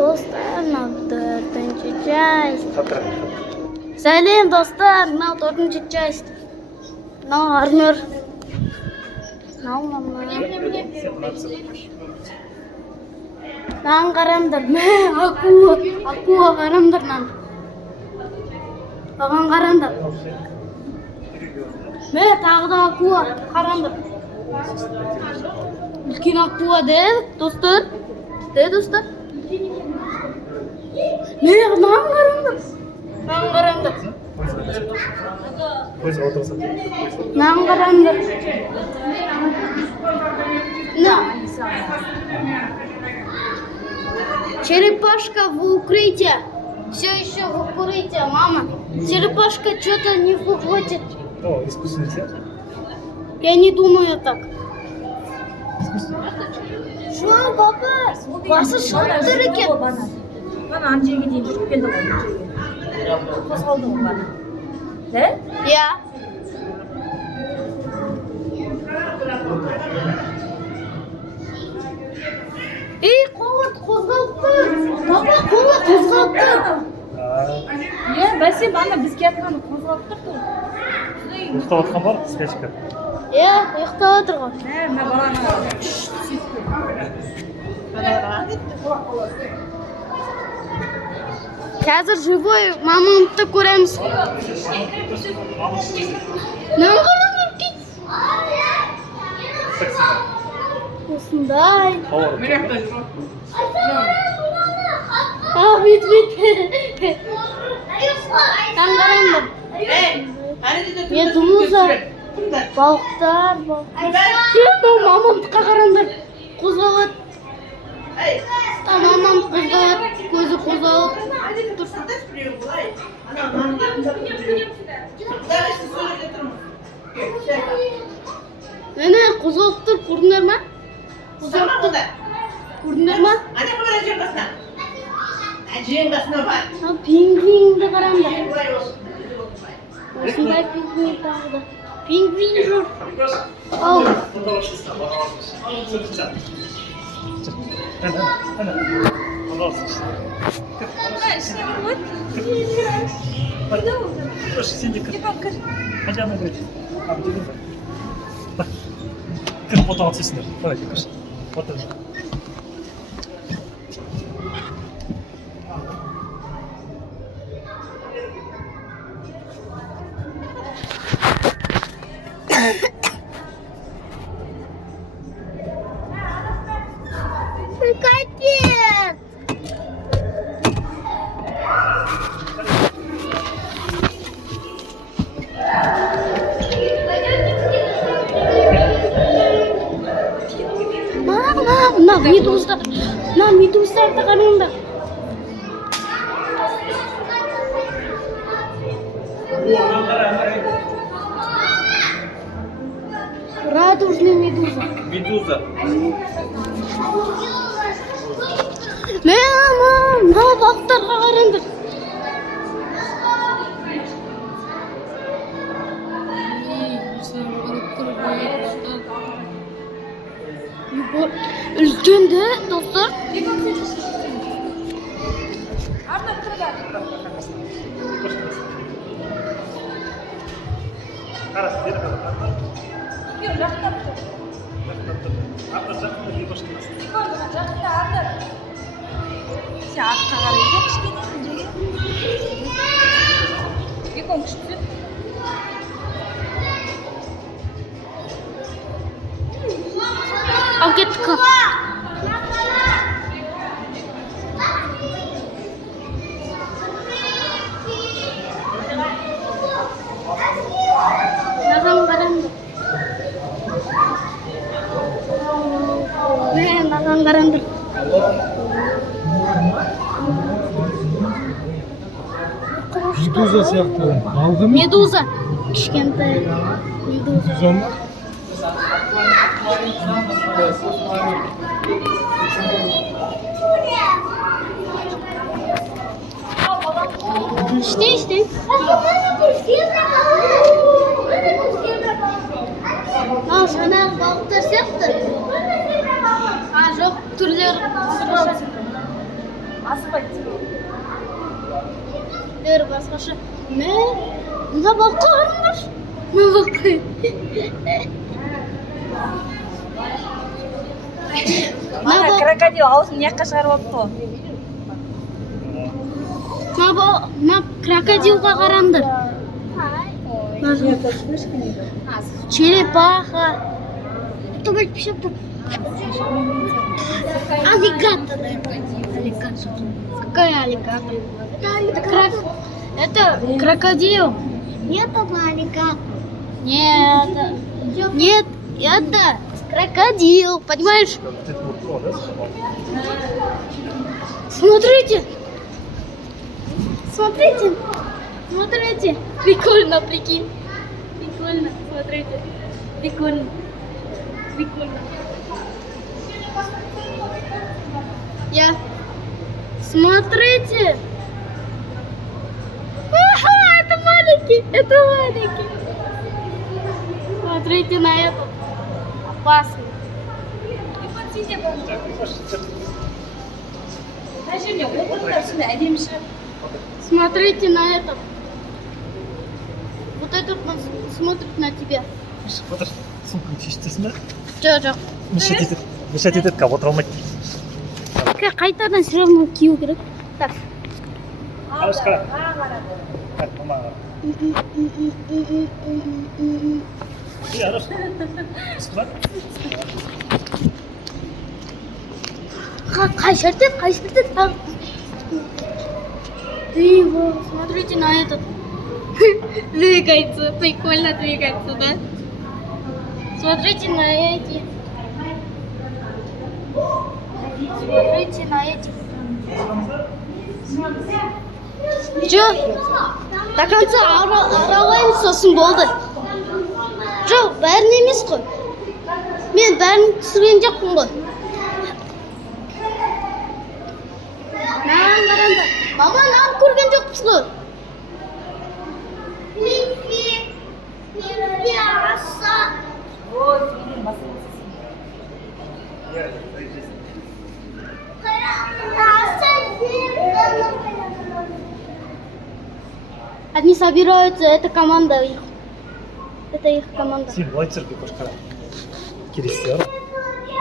dostlar, dördüncü часть. Сәлем достар, мынау төртінші часть. Мынау армер. Мынау. Мынаған қараңдар. Акула қараңдар мынаны. Маған қараңдар. Тағы да акула қараңдар. Үлкен акула де, достар. Маған қараңдар. Маған қараңдар. Маған қараңдар. Черепашка в укрытие. Все еще в укрытие, мама. Черепашка что-то не выходит. О, искусственный интеллект. Я не думаю так. Что, папа? Басы шығып тұр екен. Бана ана жерге дейін жүріп келді ғой. Қозғалды ғой бана. Де? Я. Қолы қозғалып тұр. Папа, қолы қозғалып тұр. Бәсе бана бізге атқаны қозғалып тұрды. Ұйықтап отқан бар, спячка. Ұйықтап отыр ғой. Мына баланы Қазір живой мамамды көреміз. Мен қараңдар кет. Осындай. Бит. Қараңдар. Медуза. Балықтар. Мамамды қараңдар. Қозғалады. Мамам қозғалады. Көзі қозғалып тұр. Міне қозғалып тұр. Көрдіңдер ма? Қозғалып тұр. Көрдіңдер ма? Пингвинді қараңдар. Осындай пингвин тағы да. Пингвин жүр. Ау. Пожалуйста. Прошу, сиди. Хотя она говорит. Кір потом отсесіңдер. Давайте, кір. Вот это. Капец! Мына медуздарды қараңдар. Радужный медуза. Мына балықтарға қараңдар. Үлкенді, достар. Қара, бері қара. жақындап тұр. Жақында не қошты? Жақында арды. Сен артқа қарай бер кішкене жерге. Бекон күшті. Ал кеттік. Маған қараңдар. Маған қараңдар. Медуза сияқты. Алды ма? Медуза. Кішкентай медуза. Медуза ма? İşte. Al sana balıklar yaptı. Yok türleri. басқаша. Мына баққа қараңдар. Мына баққа. Мана крокодил аузын мына шығарып алыпты ғой. Мына крокодилға қараңдар. Черепаха. Это вообще-то аллигатор. Аллигатор. Какая аллигатор? Это крокодил. Нет, это аллигатор. Нет, это крокодил. Понимаешь? Смотрите. Смотрите. Прикольно, прикинь. Прикольно, смотрите. Прикольно. Смотрите. Это маленький. Смотрите на это. Опасный. Смотрите на это. Вот этот смотрит на тебя. Подожди, сумканы шештесіңдер. Жоқ. Мешать етеді, кого-то алмайды. Қайтадан сериал кию керек. Так. Арышқа. Так, мама. Арыш. Sıkma. Қай жерде? Смотрите на этот. Двигается, прикольно двигается, да? Смотрите на эти. Чё? До конца аралаймыз сосын болды. Жоқ, бәрін емес қой. Мен бәрін түсірген жоқпын ғой. Маған қараңдар. Мама, нан көрген жоқпыз ғой. Они собираются, это команда их. Это их команда. Сен былай түсір, бекош қара. Келесі